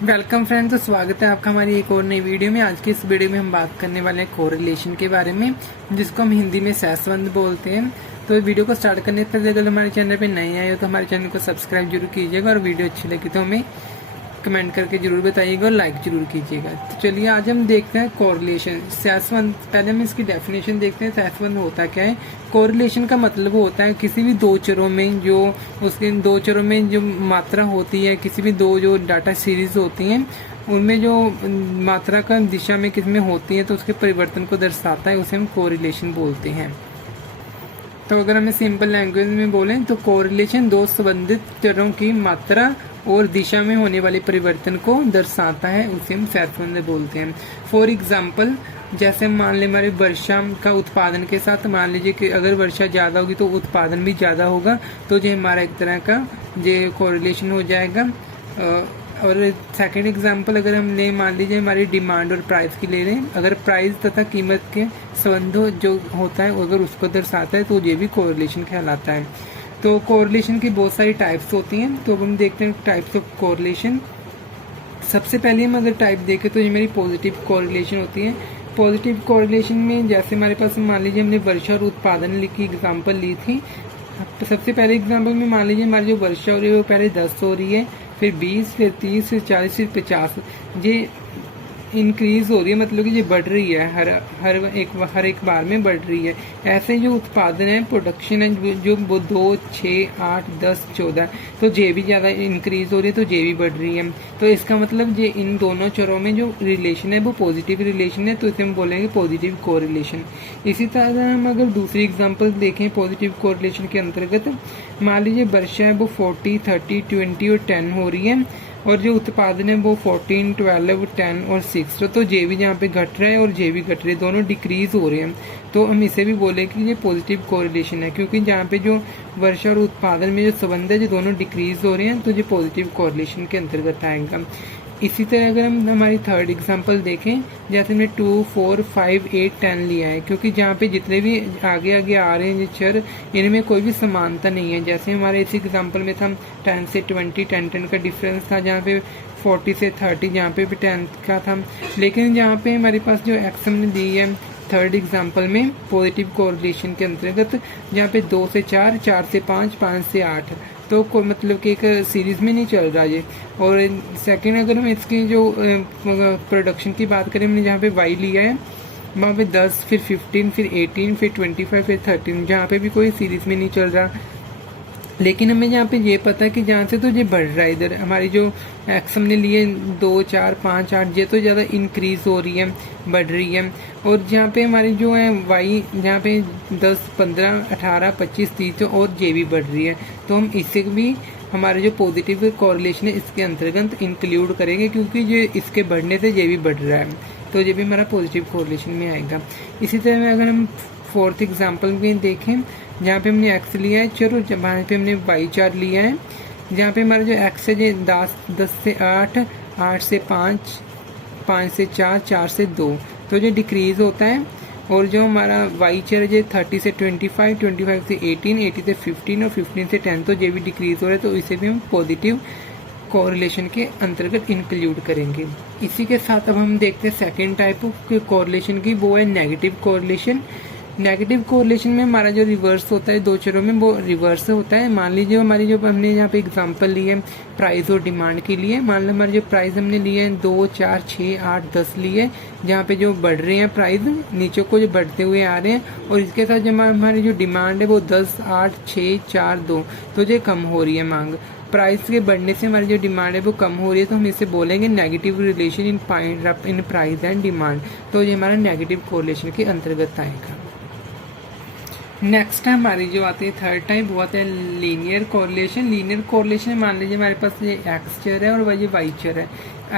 Welcome friends, तो स्वागत है आपका हमारी एक और नई वीडियो में। आज की इस वीडियो में हम बात करने वाले हैं कोरिलेशन के बारे में, जिसको हम हिंदी में सहसंबंध बोलते हैं। तो वीडियो को स्टार्ट करने से पहले अगर हमारे चैनल पे नए आए हो तो हमारे चैनल को सब्सक्राइब जरूर कीजिएगा और वीडियो अच्छी लगी तो हमें कमेंट करके जरूर बताइएगा और लाइक जरूर कीजिएगा। तो चलिए आज हम देखते हैं कोरिलेशन, सहसंबंध। पहले हम इसकी डेफिनेशन देखते हैं। सहसंबंध होता क्या है? कोरिलेशन का मतलब होता है किसी भी दो चरों में जो उसके दो चरों में जो मात्रा होती है, किसी भी दो जो डाटा सीरीज होती हैं उनमें जो मात्रा का दिशा में किस में होती है तो उसके परिवर्तन को दर्शाता है, उसे हम कोरिलेशन बोलते हैं। तो अगर हमें सिंपल लैंग्वेज में बोलें तो कोरिलेशन दो संबंधित चरों की मात्रा और दिशा में होने वाले परिवर्तन को दर्शाता है, उसे हम सहसंबंध बोलते हैं। फॉर एग्जाम्पल, जैसे मान लें हमारे वर्षा का उत्पादन के साथ मान लीजिए कि अगर वर्षा ज्यादा होगी तो उत्पादन भी ज्यादा होगा, तो जो हमारा एक तरह का जो कोरिलेशन हो जाएगा। और सेकंड एग्जांपल अगर हम ले, मान लीजिए हमारी डिमांड और प्राइस की ले लें, अगर प्राइस तथा कीमत के संबंध जो होता है अगर उसको दर्शाता है तो ये भी कोरिलेशन कहलाता है। तो कोरिलेशन की बहुत सारी टाइप्स होती हैं, तो अब हम देखते हैं टाइप्स ऑफ कोरिलेशन। सबसे पहले हम अगर टाइप देखें तो ये मेरी पॉजिटिव कोरिलेशन होती है। पॉजिटिव कोरिलेशन में जैसे हमारे पास मान लीजिए हमने वर्षा और उत्पादन की एग्जांपल ली थी। सबसे पहले एग्जांपल में मान लीजिए हमारी जो वर्षा हो रही है वो पहले 10 हो रही है, फिर 20, फिर 30, फिर 40, फिर 50। ये इंक्रीज हो रही है, मतलब कि ये बढ़ रही है, हर एक बार में बढ़ रही है। ऐसे जो उत्पादन है, प्रोडक्शन है, जो 2, 6, 8, 10, 14, तो ये भी ज्यादा इंक्रीज हो रही है, तो ये भी बढ़ रही है। तो इसका मतलब ये इन दोनों चरों में जो रिलेशन है वो पॉजिटिव रिलेशन है, तो इसे हम बोलेंगे पॉजिटिव कोरिलेशन। इसी तरह हम अगर दूसरी एग्जाम्पल देखें पॉजिटिव कोरिलेशन के अंतर्गत, मान लीजिए वर्षा है वो 40, 30, 20 और 10 हो रही है, और जो उत्पादन है वो 14, 12, 10 और 6। तो जे भी यहाँ पे घट रहा है और जे भी घट रहे हैं, दोनों डिक्रीज हो रहे हैं, तो हम इसे भी बोले कि ये पॉजिटिव कोरिलेशन है, क्योंकि जहाँ पे जो वर्षा और उत्पादन में जो संबंध है जो दोनों डिक्रीज हो रहे हैं तो ये पॉजिटिव कोरिलेशन के अंतर्गत आएगा। इसी तरह अगर हम हमारी थर्ड एग्जांपल देखें, जैसे हमने 2, 4, 5, 8, 10 लिया है, क्योंकि जहाँ पे जितने भी आगे आगे आ रहे हैं ये चर, इनमें कोई भी समानता नहीं है। जैसे हमारे इस एग्जांपल में था 10 से 20, 10 का डिफरेंस था, जहाँ पे 40 से 30 जहाँ पे भी 10 का था। लेकिन जहाँ पे हमारे पास जो एक्स हमने दी है थर्ड एग्जाम्पल में पॉजिटिव कोरिलेशन के अंतर्गत, जहाँ पे 2 से 4, 4 से 5, 5 से 8, तो कोई मतलब कि एक सीरीज में नहीं चल रहा है। और सेकंड अगर हम इसकी जो प्रोडक्शन की बात करें, हमने जहाँ पे वाई लिया है वहाँ पे 10, फिर 15, फिर 18, फिर 25, फिर 13, जहाँ पे भी कोई सीरीज में नहीं चल रहा। लेकिन हमें यहाँ पे ये पता है कि जहाँ से तो ये बढ़ रहा है, इधर हमारी जो एक्स हमने लिए 2, 4, 5, 8, ये तो ज़्यादा इंक्रीज हो रही है, बढ़ रही है। और जहाँ पे हमारी जो है वाई, जहाँ पे 10, 15, 18, 25, 30 और ये भी बढ़ रही है, तो हम इससे भी हमारे जो पॉजिटिव कोरिलेशन है इसके अंतर्गत इंक्लूड करेंगे, क्योंकि ये इसके बढ़ने से ये भी बढ़ रहा है, तो ये भी हमारा पॉजिटिव कोरिलेशन में आएगा। इसी तरह में अगर हम फोर्थ एग्जाम्पल में देखें, जहाँ पे हमने एक्स लिया है चलो, जहाँ पे हमने वाई चार लिया है, जहाँ पे हमारा जो एक्स है जो 10 से 8, 8 से 5, 5 से 4, 4 से 2, तो जो डिक्रीज होता है। और जो हमारा वाई चर है 30 से 25, 25 से 18, 18 से 15 और 15 से 10, तो ये भी डिक्रीज हो रहा है, तो इसे भी हम पॉजिटिव कोरिलेशन के अंतर्गत इंक्लूड करेंगे। इसी के साथ अब हम देखते हैं सेकेंड टाइप ऑफ कोरिलेशन की, वो है नेगेटिव कोरिलेशन। नेगेटिव कोरिलेशन में हमारा जो रिवर्स होता है दो चरों में, वो रिवर्स होता है। मान लीजिए हमारी जो हमने यहाँ पे एग्जांपल ली है प्राइस और डिमांड के लिए, मान लो हमारी जो प्राइस हमने लिए हैं 2, 4, 6, 8, 10 लिए, जहाँ पे जो बढ़ रहे हैं प्राइस नीचे को जो बढ़ते हुए आ रहे हैं, और इसके साथ जो हमारी जो डिमांड है वो 10, 8, 6, 4, 2, तो ये कम हो रही है मांग। प्राइस के बढ़ने से हमारी जो डिमांड है वो कम हो रही है, तो हम इसे बोलेंगे negative relation in price and demand, तो ये हमारा नेगेटिव कोरिलेशन के अंतर्गत आएगा। नेक्स्ट हमारी जो आती है थर्ड टाइप, वो आता है लीनियर कोरिलेशन। लीनियर कोरिलेशन मान लीजिए हमारे पास ये एक्स चर है और वही वाई चर है।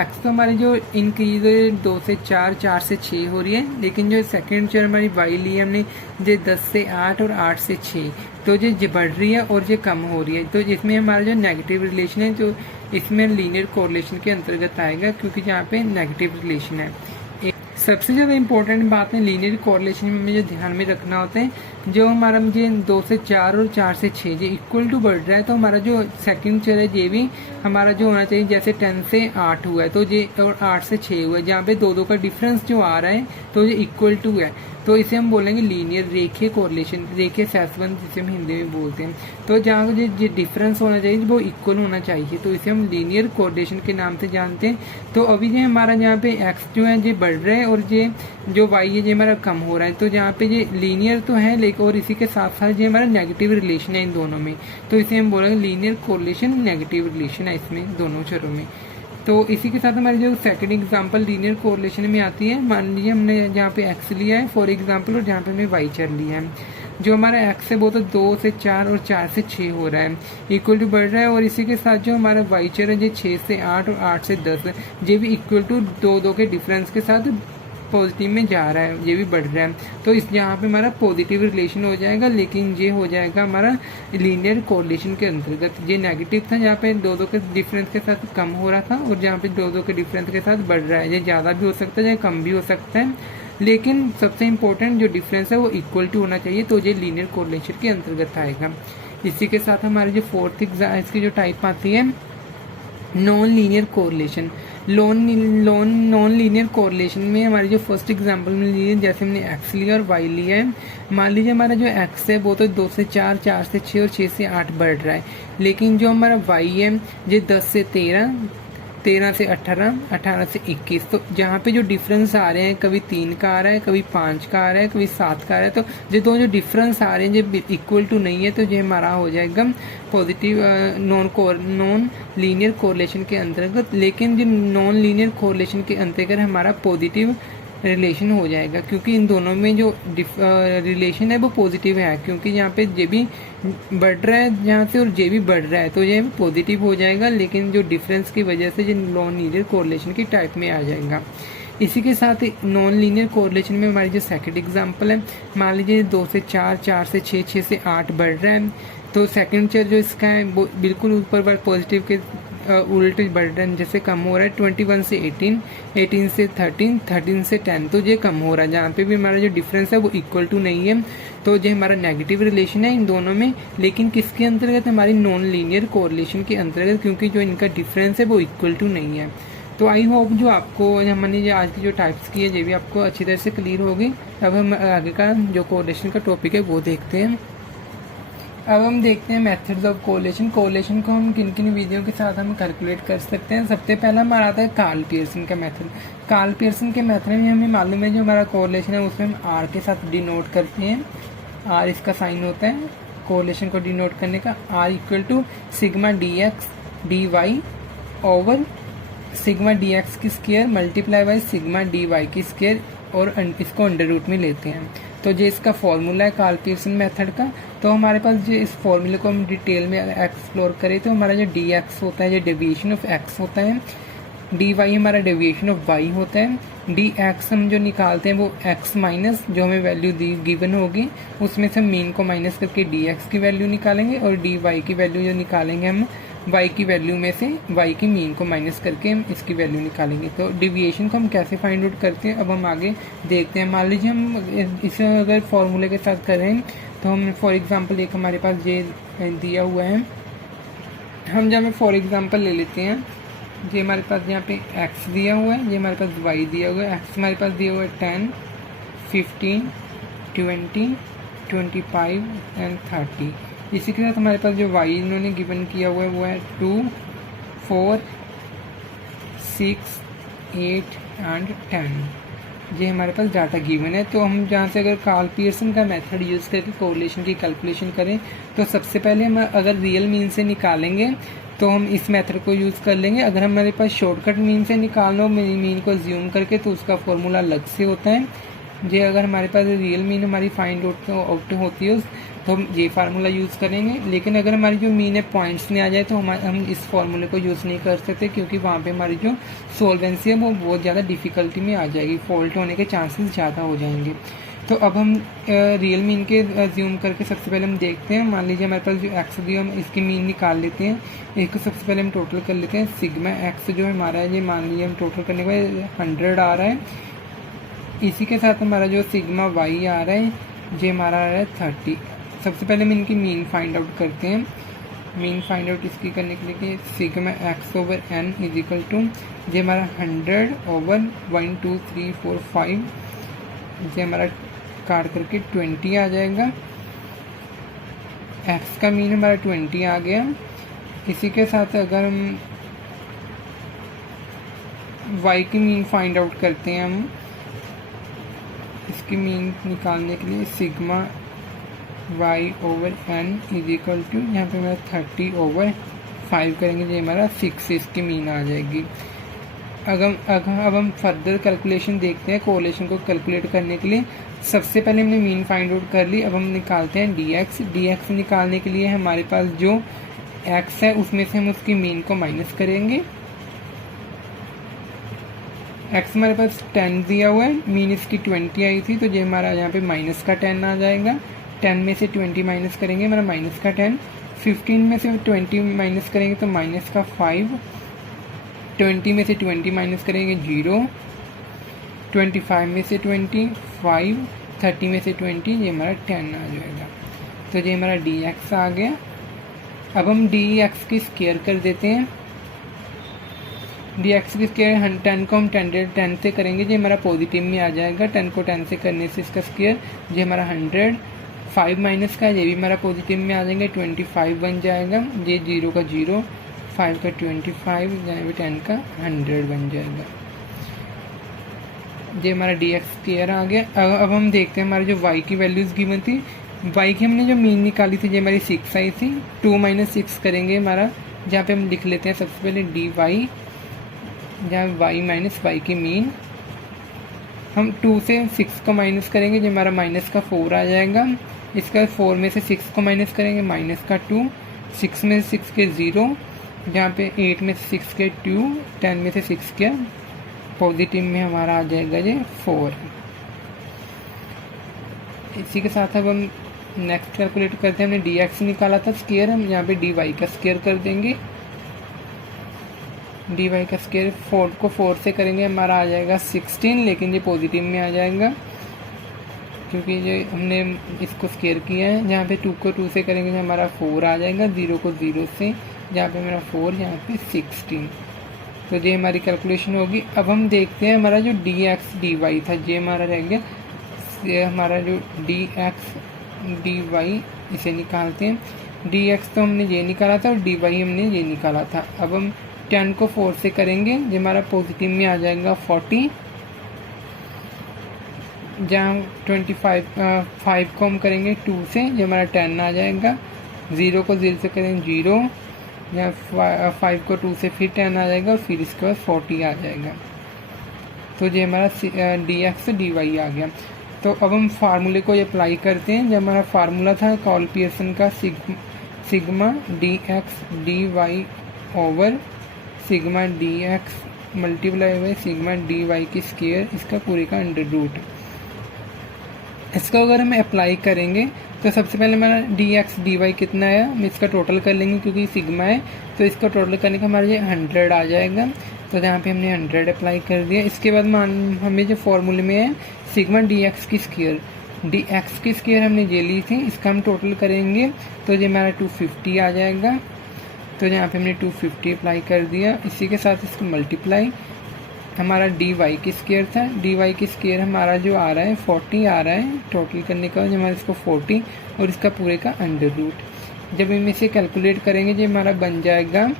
एक्स तो हमारी जो इंक्रीज 2 से 4, 4 से 6 हो रही है, लेकिन जो सेकंड चर हमारी वाई ली है हमने ये 10 से 8 और 8 से 6, तो ये बढ़ रही है और ये कम हो रही है, तो इसमें हमारा जो नेगेटिव रिलेशन है जो इसमें लीनियर कोरिलेशन के अंतर्गत आएगा, क्योंकि यहाँ पे नेगेटिव रिलेशन है। सबसे ज़्यादा इंपॉर्टेंट बात है लीनियर कोरिलेशन में जो ध्यान में रखना होता है, जो हमारा मुझे 2 से 4 और 4 से 6 ये इक्वल टू बढ़ रहा है, तो हमारा जो सेकंड चर है ये भी हमारा जो होना चाहिए, जैसे 10 से 8 हुआ है तो ये, और 8 से 6 हुआ है, जहाँ पे दो का डिफरेंस जो आ रहा है तो ये इक्वल टू है, तो इसे हम बोलेंगे लीनियर रेखीय कोरिलेशन, रेखीय सहसंबंध जिसे हम हिंदी में बोलते हैं। तो जहाँ जो डिफरेंस होना चाहिए वो इक्वल होना चाहिए, तो इसे हम लीनियर कोरिलेशन के नाम से जानते हैं। तो अभी जो हमारा यहाँ पे एक्स जो है ये बढ़ रहा है और ये जो वाई है ये हमारा कम हो रहा है, तो जहाँ पे ये लीनियर तो है लेकिन और इसी के साथ साथ ये हमारा नेगेटिव रिलेशन है इन दोनों में, तो इसे हम बोलेंगे लीनियर कोरिलेशन, नेगेटिव रिलेशन है इसमें दोनों चरों में। तो इसी के साथ हमारी जो सेकंड एग्जांपल लीनियर कोरिलेशन में आती है, मान लीजिए हमने जहाँ पे एक्स लिया है फॉर एग्जांपल और जहाँ पे हमने वाई चर लिया है, जो हमारा एक्स है वो तो 2 से 4 और 4 से 6 हो रहा है, इक्वल टू बढ़ रहा है, और इसी के साथ जो हमारा वाई चर है ये 6 से 8 और 8 से 10 है, ये भी इक्वल टू दो के डिफरेंस के साथ पॉजिटिव में जा रहा है, ये भी बढ़ रहा है, तो इस यहाँ पे हमारा पॉजिटिव रिलेशन हो जाएगा, लेकिन ये हो जाएगा हमारा लीनियर कोरिलेशन के अंतर्गत। ये नेगेटिव था जहाँ पे दो के डिफरेंस के साथ कम हो रहा था, और जहाँ पे दो के डिफरेंस के साथ बढ़ रहा है, ये ज़्यादा भी हो सकता है या कम भी हो सकता है, लेकिन सबसे इम्पोर्टेंट जो डिफरेंस है वो इक्वल टू होना चाहिए, तो ये लीनियर कोरिलेशन के अंतर्गत आएगा। इसी के साथ हमारी जो फोर्थ इसकी जो टाइप आती है non linear correlation. Non linear correlation में हमारी जो फर्स्ट एग्जांपल में ली है, जैसे हमने एक्स लिया और वाई लिया है, मान लीजिए हमारा जो एक्स है वो तो 2 से 4, 4 से 6 और 6 से 8 बढ़ रहा है, लेकिन जो हमारा वाई है ये 10 से 13, 13 से 18, 18 से 21, तो जहाँ पे जो डिफरेंस आ रहे हैं कभी 3 का आ रहा है, कभी 5 का आ रहा है, कभी 7 का आ रहा है, तो ये दो जो डिफरेंस आ रहे हैं जो इक्वल टू नहीं है, तो ये हमारा हो जाएगा पॉजिटिव नॉन लीनियर कोरिलेशन के अंतर्गत। लेकिन जो नॉन लीनियर कोरिलेशन के अंतर्गत हमारा पॉजिटिव रिलेशन हो जाएगा, क्योंकि इन दोनों में जो रिलेशन है वो पॉजिटिव है, क्योंकि यहाँ पे जे भी बढ़ रहा है यहाँ से और जे भी बढ़ रहा है, तो ये पॉजिटिव हो जाएगा, लेकिन जो डिफरेंस की वजह से ये नॉन लीनियर कोरिलेशन की टाइप में आ जाएगा। इसी के साथ नॉन लीनियर कोरिलेशन में हमारी जो सेकंड एग्जांपल है, मान लीजिए 2 से 4, 4 से 6, 6 से 8 बढ़ रहा है, तो सेकंड चर जो इसका है वो बिल्कुल ऊपर पॉजिटिव के उल्टे बढ़ रहा है, जैसे कम हो रहा है 21 से 18, 18 से 13, 13 से 10, तो ये कम हो रहा है, जहाँ पे भी हमारा जो डिफरेंस है वो इक्वल टू नहीं है, तो ये हमारा नेगेटिव रिलेशन है इन दोनों में, लेकिन किसके अंतर्गत, हमारी नॉन लीनियर कोरिलेशन के अंतर्गत, क्योंकि जो इनका डिफरेंस है वो इक्वल टू नहीं है। तो आई होप जो आपको हमने जो आज की जो टाइप्स की है ये भी आपको अच्छी तरह से क्लियर होगी। अब हम आगे का जो कोरिलेशन का टॉपिक है वो देखते हैं। अब हम देखते हैं मेथड्स ऑफ कोरिलेशन। कोरिलेशन को हम किन किन विधियों के साथ हम कैलकुलेट कर सकते हैं। सबसे पहला हमारा आता है कार्ल पियर्सन का मेथड। कार्ल पियर्सन के मेथड में हमें मालूम है जो हमारा कोरिलेशन है उसमें हम आर के साथ डिनोट करते हैं, आर इसका साइन होता है कोरिलेशन को डिनोट करने का, R equal to sigma d x d y over sigma d x की square multiply by sigma d y की स्क्वायर, और इसको अंडर रूट में लेते हैं। तो ये इसका फॉर्मूला है कार्ल पियर्सन मेथड का। तो हमारे पास जो इस फॉर्मूले को हम डिटेल में एक्सप्लोर करें तो हमारा जो डी एक्स होता है ये डेविएशन ऑफ एक्स होता है, डी वाई हमारा डेविएशन ऑफ वाई होता है, डी एक्स हम जो निकालते हैं वो एक्स माइनस जो हमें वैल्यू दी गिवन होगी उसमें से हम मीन को माइनस करके डी एक्स की वैल्यू निकालेंगे, और डी वाई की वैल्यू जो निकालेंगे हम y की वैल्यू में से y की मीन को माइनस करके हम इसकी वैल्यू निकालेंगे। तो डिविएशन को हम कैसे फाइंड आउट करते हैं अब हम आगे देखते हैं। मान लीजिए हम इसे अगर फॉर्मूले के साथ करें तो हम फॉर एग्जांपल एक हमारे पास ये दिया हुआ है, हम जब फॉर एग्जांपल ले लेते हैं, ये हमारे पास यहाँ पे x दिया हुआ है, ये हमारे पास y दिया हुआ है, x हमारे पास दिया हुआ है 10, 15, 20, 25 एंड 30। इसी के साथ हमारे पास जो y इन्होंने गिवन किया हुआ है वो है 2, 4, 6, 8 एंड 10। ये हमारे पास डाटा गिवन है। तो हम जहाँ से अगर कार्ल पियर्सन का मेथड यूज़ करके कोरिलेशन की कैलकुलेशन करें तो सबसे पहले हम अगर रियल मीन से निकालेंगे तो हम इस मेथड को यूज़ कर लेंगे। अगर हमारे पास शॉर्टकट मीन से निकालना हो मीन को ज्यूम करके तो उसका फॉर्मूला अलग से होता है। ये अगर हमारे पास रियल मीन हमारी फाइंड आउट होती है तो हम ये फार्मूला यूज़ करेंगे। लेकिन अगर हमारी जो मीन है पॉइंट्स में आ जाए तो हम इस फार्मूले को यूज़ नहीं कर सकते, क्योंकि वहाँ पे हमारी जो सॉल्वेंसी है वो बहुत ज़्यादा डिफ़िकल्टी में आ जाएगी, फॉल्ट होने के चांसेस ज़्यादा हो जाएंगे। तो अब हम रियल मीन के ज्यूम करके सबसे पहले हम देखते हैं। मान लीजिए हमारे पास जो एक्स दिया हम इसकी मीन निकाल लेते हैं। इसको सबसे पहले हम टोटल कर लेते हैं। सिग्मा एक्स जो हमारा है ये मान लीजिए हम टोटल करने के बाद 100 आ रहा है। इसी के साथ हमारा जो सिग्मा वाई आ रहा है ये हमारा आ रहा है 30। सबसे पहले हम इनकी मीन फाइंड आउट करते हैं। मीन फाइंड आउट इसकी करने के लिए कि sigma x over n is equal to ये हमारा 100 ओवर 1 2 3 4 5, ये हमारा काट करके 20 आ जाएगा। एक्स का मीन हमारा 20 आ गया। इसी के साथ अगर हम वाई की मीन फाइंड आउट करते हैं, हम इसकी मीन निकालने के लिए sigma y over n is equal to यहाँ पे हमारा 30 ओवर 5 करेंगे, जो हमारा 6 इसकी मीन आ जाएगी। अब हम फर्दर कैलकुलेशन देखते हैं कोरिलेशन को कैलकुलेट करने के लिए। सबसे पहले हमने मीन फाइंड आउट कर ली, अब हम निकालते हैं डी एक्स निकालने के लिए हमारे पास जो एक्स है उसमें से हम उसकी मीन को माइनस करेंगे। एक्स हमारे पास 10 दिया हुआ है, मीन इसकी 20 आई थी, तो ये हमारा यहाँ पे माइनस का 10 आ जाएगा। 10 में से 20 माइनस करेंगे, हमारा माइनस का 10। 15 में से 20 माइनस करेंगे तो माइनस का 5। 20 में से 20 माइनस करेंगे 0। 25 में से 25, 30 में से 20, ये हमारा 10 आ जाएगा। तो ये हमारा डी एक्स आ गया। अब हम डी एक्स की स्क्वायर कर देते हैं। डी एक्स की स्क्वायर 10 को हम 10 से करेंगे, ये हमारा पॉजिटिव में आ जाएगा। 10 को 10 से करने से इसका स्क्वायर ये हमारा 100। 5 माइनस का ये भी हमारा पॉजिटिव में आ जाएंगे, 25 बन जाएगा। ये 0 का 0, 5 का 25, यानी 10 का 100 बन जाएगा। ये हमारा डी एक्स स्क्वायर आ गया। अब हम देखते हैं हमारी जो वाई की वैल्यूज़ गिवन थी। वाई की हमने जो मीन निकाली थी, ये हमारी 6 आई थी। 2 - 6 करेंगे हमारा, जहाँ पे हम लिख लेते हैं सबसे पहले डी वाई, जहाँ वाई माइनस वाई की मीन। हम 2 से 6 को माइनस करेंगे, जो हमारा माइनस का 4 आ जाएगा। इसका 4 में से 6 को माइनस करेंगे, माइनस का 2। 6 में से 6 के 0, जहाँ पे 8 में से 6 के 2, 10 में से 6 के पॉजिटिव में हमारा आ जाएगा ये 4। इसी के साथ अब हम नेक्स्ट कैलकुलेट करते हैं। हमने डी एक्स निकाला था स्क्वायर, हम यहाँ पे डी वाई का स्क्वायर कर देंगे। डी वाई का स्क्वायर 4 को 4 से करेंगे, हमारा आ जाएगा 16, लेकिन ये पॉजिटिव में आ जाएगा क्योंकि ये हमने इसको स्क्वायर किया है। जहाँ पे 2 को 2 से करेंगे हमारा 4 आ जाएगा। 0 को 0 से, जहाँ पे मेरा 4, यहाँ पे 16। तो ये हमारी कैलकुलेशन होगी। अब हम देखते हैं हमारा जो डी एक्स डी वाई था, ये हमारा रह गया। ये हमारा जो डी एक्स डी वाई, इसे निकालते हैं। डी एक्स तो हमने ये निकाला था और डी वाई हमने ये निकाला था। अब हम 10 को 4 से करेंगे, ये हमारा पॉजिटिव में आ जाएगा 40। जहाँ 5 को हम करेंगे 2 से, ये हमारा 10 आ जाएगा। 0 को 0 से करेंगे 0, यहाँ 5 को 2 से फिर 10 आ जाएगा और फिर इसके बाद 40 आ जाएगा। तो ये हमारा डी एक्स डी वाई आ गया। तो अब हम फार्मूले को अप्लाई करते हैं। जो हमारा फार्मूला था कॉल पियर्सन का, sigma d x d y over sigma d x multiply by sigma d y की स्क्वायर, इसका पूरे का अंडर रूट। इसको अगर हम अप्लाई करेंगे तो सबसे पहले हमारा डी एक्स डी वाई कितना है, हम इसका टोटल कर लेंगे क्योंकि सिग्मा है, तो इसका टोटल करने का हमारा ये 100 आ जाएगा। तो जहाँ पे हमने 100 अप्लाई कर दिया। इसके बाद हमें जो फॉर्मूले में है सिग्मा डी एक्स की स्क्वायर, डी एक्स की स्क्वायर हमने ये ली थी, इसका हम टोटल करेंगे तो ये हमारा 250 आ जाएगा। तो यहाँ पे हमने 250 अप्लाई कर दिया। इसी के साथ इसको मल्टीप्लाई, हमारा डी वाई की स्क्वायर था, डी वाई की स्क्वायर हमारा जो आ रहा है 40 आ रहा है टोटल करने का, जो हमारा इसको 40 और इसका पूरे का अंडर रूट। जब हम इसे कैलकुलेट करेंगे जो हमारा बन जाएगा,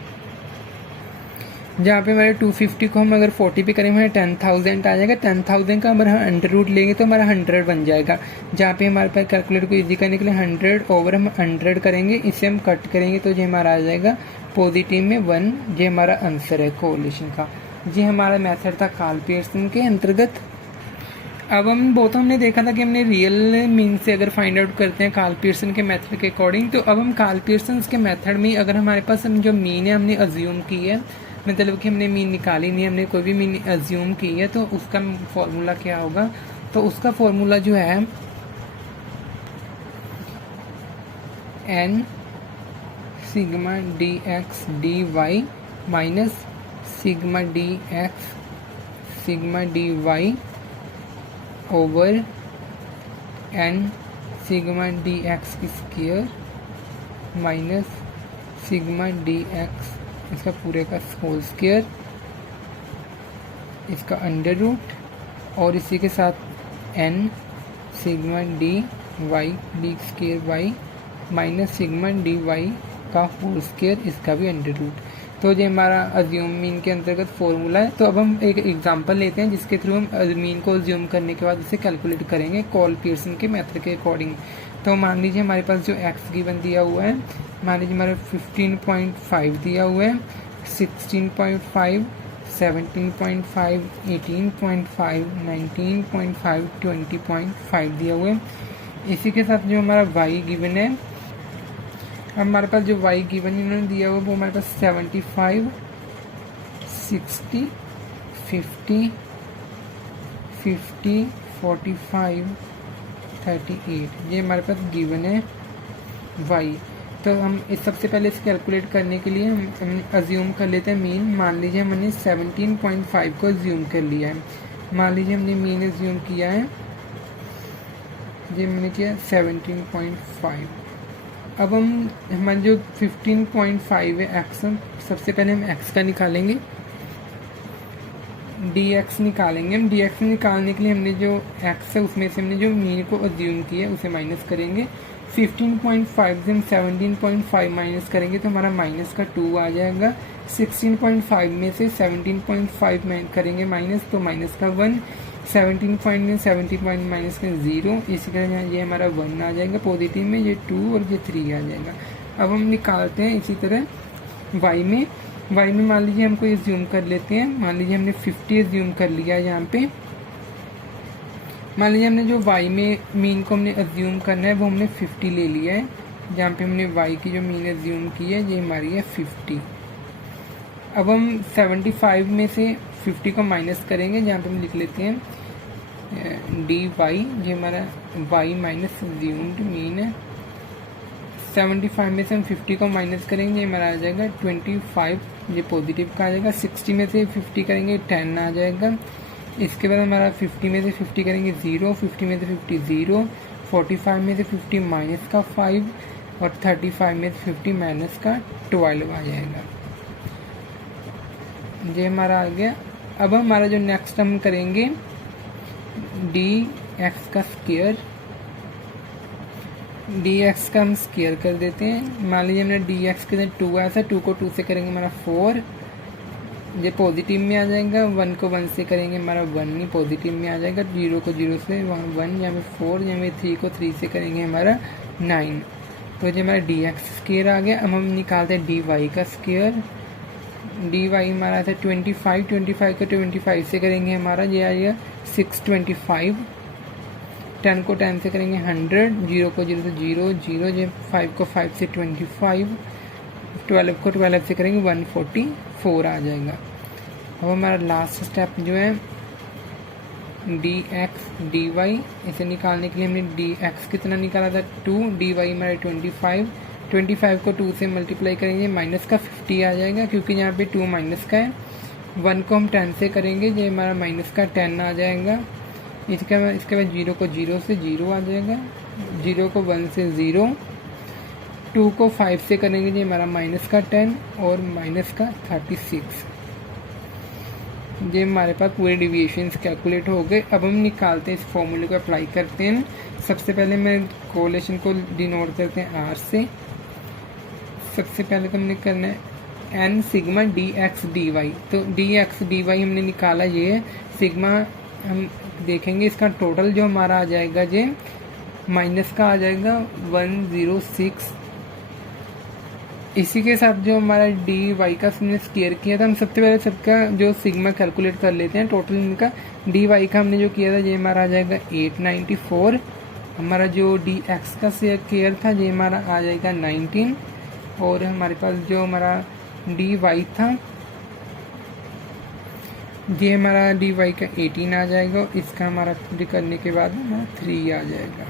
जहाँ पे हमारे 250 को हम अगर 40 पे करेंगे हमारे 10,000 आ जाएगा। 10,000 का हमारा अंडर रूट लेंगे तो हमारा 100 बन जाएगा। जहाँ पे हमारे पास कैलकुलेट को इजी करने के लिए 100 ओवर हम 100 करेंगे, इसे हम कट करेंगे तो ये हमारा आ जाएगा पॉजिटिव में 1। ये हमारा आंसर है कोरिलेशन का। ये हमारा मेथड था कॉल पियर्सन के अंतर्गत। अब हमने देखा था कि हमने रियल मीन से अगर फाइंड आउट करते हैं कॉल पियर्सन के मेथड के अकॉर्डिंग, तो अब हम कॉल पियर्सन के मेथड में अगर हमारे पास जो मीन है हमने अज्यूम की है, मतलब कि हमने मीन निकाली नहीं, हमने कोई भी मीन अज्यूम की है, तो उसका फॉर्मूला क्या होगा। तो उसका फॉर्मूला जो है n sigma d x d y minus sigma d x sigma d y over n sigma d x की square minus sigma d x इसका पूरे का होल स्क्वायर, इसका अंडर रूट और इसी के साथ n sigma d y d square y minus sigma d y का होल स्क्वायर, इसका भी अंडर रूट। तो ये हमारा अज्यूम मीन के अंतर्गत फॉर्मूला है। तो अब हम एक एग्जांपल लेते हैं जिसके थ्रू हम मीन को अज्यूम करने के बाद इसे कैलकुलेट करेंगे कॉल पियर्सन के मेथड के अकॉर्डिंग। तो मान लीजिए हमारे पास जो एक्स गिवन दिया हुआ है, मान लीजिए हमारे 15.5 दिया हुआ है, 16.5, 17.5, 18.5, 19.5, 20.5 दिया हुआ है। इसी के साथ जो हमारा वाई गिवन है, अब हमारे पास जो वाई गिवन इन्होंने दिया हुआ है वो हमारे पास 75, 60, 50, 50, 45, 38 ये हमारे पास गिवन है वाई। तो हम इस सबसे पहले इसे कैलकुलेट करने के लिए हम अज्यूम कर लेते हैं मीन। मान लीजिए हमने 17.5 को अज्यूम कर लिया है। मान लीजिए हमने मीन अज्यूम किया है, ये मैंने किया 17.5। अब हम हमारे जो 15.5 है एक्स, सबसे पहले हम एक्स का निकालेंगे, डी एक्स निकालेंगे। हम डी एक्स निकालने के लिए हमने जो एक्स है उसमें से हमने जो मीन को अज्यूम किया है उसे माइनस करेंगे। 15.5 से हम 17.5 माइनस करेंगे तो हमारा माइनस का 2 आ जाएगा। 16.5 में से 17.5 करेंगे माइनस तो माइनस का 1। 17 पॉइंट माइनस का 0, इसी तरह ये हमारा 1 आ जाएगा पॉजिटिव में, ये 2 और ये 3 आ जाएगा। अब हम निकालते हैं इसी तरह वाई में। वाई में मान लीजिए हमको एज्यूम कर लेते हैं, मान लीजिए हमने 50 एज्यूम कर लिया है। यहाँ पे मान लीजिए हमने जो वाई में मीन को हमने एज्यूम करना है वो हमने 50 ले लिया है। जहाँ पे हमने वाई की जो मीन एज्यूम की है ये हमारी है 50। अब हम 75 में से 50 को माइनस करेंगे, जहाँ पे हम लिख लेते हैं डी वाई, ये हमारा वाई माइनस एज्यूम्ड मीन है। 75 में से हम 50 को माइनस करेंगे, ये हमारा आ जाएगा 25, ये पॉजिटिव का आ जाएगा। 60 में से 50 करेंगे 10 आ जाएगा। इसके बाद हमारा 50 में से 50 करेंगे 0, 50 में से 50 0, 45 में से 50 माइनस का 5 और 35 में से 50 माइनस का 12 आ जाएगा। ये हमारा आ गया। अब हमारा जो नेक्स्ट हम करेंगे डी एक्स का स्क्वायर, डी एक्स का हम स्क्वायर कर देते हैं। मान लीजिए हमने डी एक्स के 2 आया था, 2 को 2 से करेंगे हमारा 4, ये पॉजिटिव में आ जाएगा। 1 को 1 से करेंगे हमारा 1 ही पॉजिटिव में आ जाएगा। 0 को 0 से वहाँ 1, यहाँ पे 4, यहाँ पे 3 को 3 से करेंगे हमारा 9। तो ये हमारा डी एक्स स्क्वायर आ गया। अब हम निकालते हैं डी वाई का स्क्वायर। डी वाई हमारा था 25, 25 को 25 से करेंगे हमारा ये आएगा 625। 10 को 10 से करेंगे 100, 0 को 0 से 0, 0, ये 5 को 5 से 25, 12 को 12 से करेंगे 144 आ जाएगा। अब हमारा लास्ट स्टेप जो है डी एक्स डी वाई, इसे निकालने के लिए हमने डी एक्स कितना निकाला था 2, डी वाई हमारे 25, 25 को 2 से मल्टीप्लाई करेंगे माइनस का 50 आ जाएगा, क्योंकि यहाँ पे 2 माइनस का है। 1 को हम 10 से करेंगे, ये हमारा माइनस का 10 आ जाएगा। इसके बाद 0 को 0 से 0 आ जाएगा, 0 को 1 से 0, 2 को 5 से करेंगे ये हमारा माइनस का 10 और माइनस का 36। ये हमारे पास पूरे डिविएशंस कैलकुलेट हो गए। अब हम निकालते हैं, इस फॉर्मूले को अप्लाई करते हैं। सबसे पहले मैं कोरिलेशन को डिनोट करते हैं आर से। सबसे पहले तो हमने करना है n sigma d x d y. तो डी एक्स डी वाई हमने निकाला, ये है सिग्मा। हम देखेंगे इसका टोटल जो हमारा आ जाएगा ये माइनस का आ जाएगा 106। इसी के साथ जो हमारा डी वाई का हमने स्क्वायर किया था, हम सबसे पहले सबका जो सिग्मा कैलकुलेट कर लेते हैं टोटल इनका। डी वाई का हमने जो किया था ये हमारा आ जाएगा 894। हमारा जो डी एक्स का स्क्वायर था ये हमारा आ जाएगा 19। और हमारे पास जो हमारा डी वाई था ये हमारा डी वाई का 18 आ जाएगा। इसका हमारा करने के बाद हमारा 3 आ जाएगा।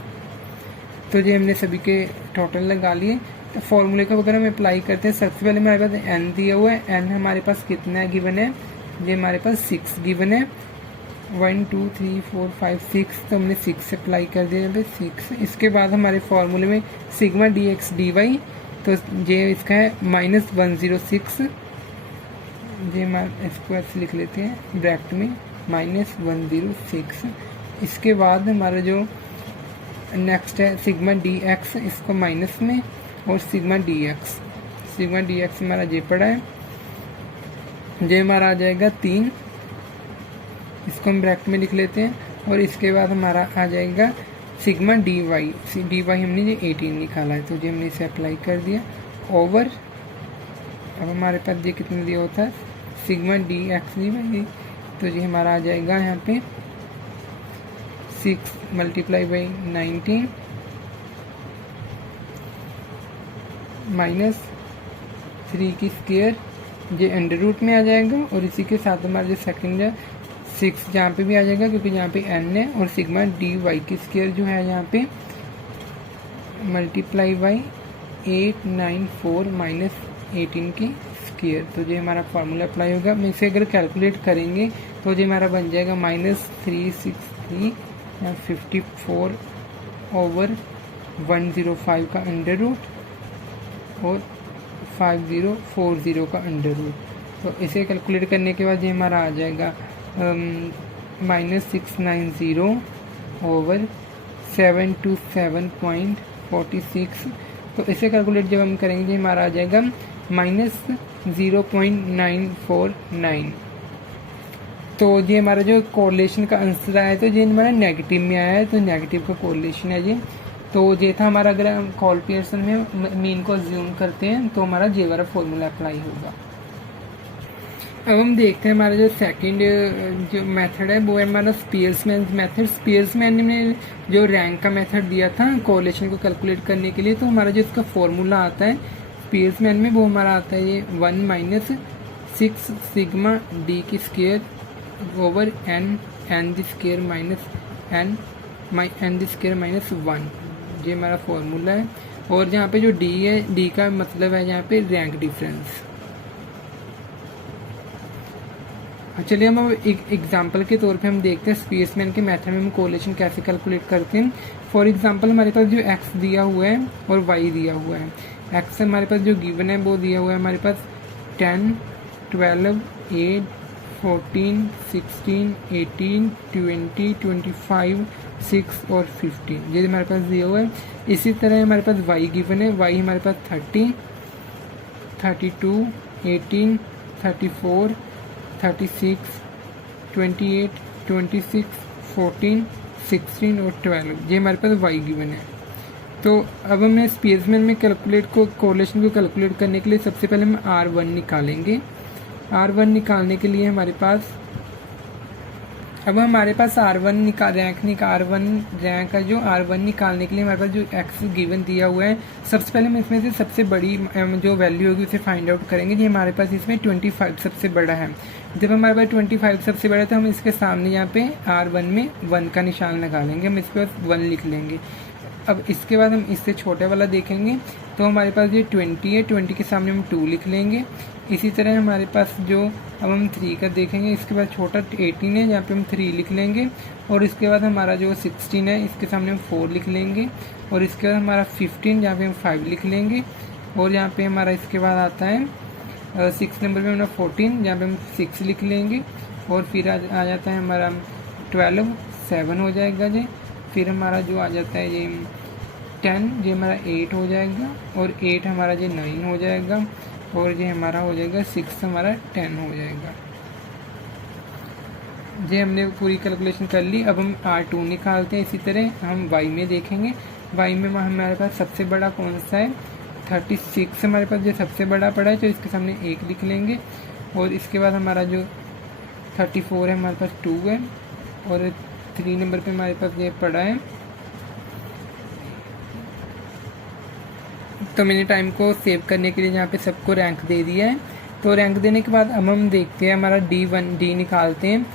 तो ये हमने सभी के टोटल लगा लिए। तो फॉर्मूले को अगर हम अप्लाई करते हैं, सबसे पहले हमारे पास एन दिया हुआ है। एन हमारे पास कितना गिवन है, ये हमारे पास 6 गिवन है। 1 2 3 4 5 6, तो हमने 6 अप्लाई कर दिया यहाँ पे 6। इसके बाद हमारे फॉर्मूले में sigma d x d y, तो ये इसका है -106, ये इसको ऐसे लिख लेते हैं ब्रैकेट में -106। इसके बाद हमारा जो नेक्स्ट है सिग्मा डी एक्स, इसको माइनस में, और सिग्मा डी एक्स हमारा ये पड़ा है, ये हमारा आ जाएगा 3, इसको हम ब्रैकेट में लिख लेते हैं। और इसके बाद हमारा आ जाएगा सिग्मा डी वाई हमने ये 18 निकाला है, तो ये हमने इसे अप्लाई कर दिया ओवर, अब हमारे पास ये कितना दिया होता है sigma d x d y, तो ये हमारा आ जाएगा यहाँ पे 6 × 19 -3 की स्क्वायर, ये अंडर रूट में आ जाएगा। और इसी के साथ हमारा जो सेकंड है 6 जहाँ पे भी आ जाएगा, क्योंकि यहाँ पे n है, और सिग्मा डी वाई की स्क्वायर जो है यहाँ पे × 894 -18 की स्क्वायर, तो ये हमारा फार्मूला अप्लाई होगा। हम इसे अगर कैलकुलेट करेंगे तो ये हमारा बन जाएगा -363/54/105 का अंडर रूट और 5040 का अंडर रूट। तो इसे कैलकुलेट करने के बाद ये हमारा आ जाएगा -690/727.46। तो इसे कैलकुलेट जब हम करेंगे हमारा आ जाएगा -0.949। तो ये हमारा जो कोरिलेशन का आंसर आया, तो ये हमारा नेगेटिव में आया है, तो नेगेटिव का कोरिलेशन है ये। तो ये था हमारा, अगर हम कॉल पियर्सन में मीन को अज्यूम करते हैं तो हमारा ये वाला फॉर्मूला अप्लाई होगा। अब हम देखते हैं हमारा जो सेकंड जो मेथड है वो है हमारा स्पीयर्समैन मेथड। स्पीयर्समैन ने जो रैंक का मेथड दिया था कोरिलेशन को कैलकुलेट करने के लिए, तो हमारा जो इसका फॉर्मूला आता है स्पीयर्समैन में वो हमारा आता है ये 1 - 6 सिग्मा डी की स्क्वायर ओवर n दी स्क्वायर n दी स्क्वायर -1, ये हमारा फॉर्मूला है। और यहाँ पे जो d है, d का मतलब है यहाँ पे रैंक डिफरेंस। चलिए हम एक एग्जांपल के तौर पे हम देखते हैं स्पीयर्समैन के मेथड में हम कोरिलेशन कैसे कैलकुलेट करते हैं। फॉर एग्जांपल हमारे पास जो x दिया हुआ है और y दिया हुआ है। x हमारे पास जो गिवन है वो दिया हुआ है हमारे पास 10, 12, 8, 14, 16, 18, 20, 25, 6 और 15, ये हमारे पास दिया हुआ है। इसी तरह हमारे पास y गिवन है, y हमारे पास 30, 32, 18, 34, 36, 28, 26, 14, 16 और 12, ये हमारे पास y गिवन है। तो अब हमें स्पीयर्समैन में कोरिलेशन को कैलकुलेट करने के लिए सबसे पहले हम R1 निकालेंगे। R1 निकालने के लिए हमारे पास रैंक का जो R1 निकालने के लिए हमारे पास जो x गिवन दिया हुआ है, सबसे पहले हम इसमें से सबसे बड़ी जो वैल्यू होगी उसे फाइंड आउट करेंगे। जी हमारे पास इसमें 25 सबसे बड़ा है। जब हमारे पास 25 सबसे बड़ा है तो हम इसके सामने यहाँ पे R1 में 1 का निशान लगा लेंगे, हम इसके पास 1 लिख लेंगे। अब इसके बाद हम इससे छोटे वाला देखेंगे तो हमारे पास ये 20 है, 20 के सामने हम 2 लिख लेंगे। इसी तरह हमारे पास जो अब हम 3 का देखेंगे, इसके बाद छोटा 18 है, यहाँ पे हम 3 लिख लेंगे। और इसके बाद हमारा जो 16 है, इसके सामने हम 4 लिख लेंगे। और इसके बाद हमारा 15 जहाँ पे हम 5 लिख लेंगे। और यहाँ पे हमारा इसके बाद आता है 6 नंबर पे हमारा 14, जहाँ पे हम 6 लिख लेंगे। और फिर आ जाता है हमारा 12, 7 हो जाएगा जी। फिर हमारा जो आ जाता है ये 10, ये हमारा 8 हो जाएगा। और 8 हमारा ये 9 हो जाएगा। और ये हमारा हो जाएगा 6 हमारा 10 हो जाएगा। ये हमने पूरी कैलकुलेशन कर ली। अब हम R2 निकालते हैं। इसी तरह हम y में देखेंगे। y में हमारे पास सबसे बड़ा कौन सा है, 36 हमारे पास ये सबसे बड़ा पड़ा है, तो इसके सामने 1 लिख लेंगे। और इसके बाद हमारा जो 34 है हमारे पास 2 है। और 3 नंबर पे हमारे पास ये पड़ा है। तो मैंने टाइम को सेव करने के लिए यहाँ पे सबको रैंक दे दिया है। तो रैंक देने के बाद अब हम देखते हैं हमारा D निकालते हैं।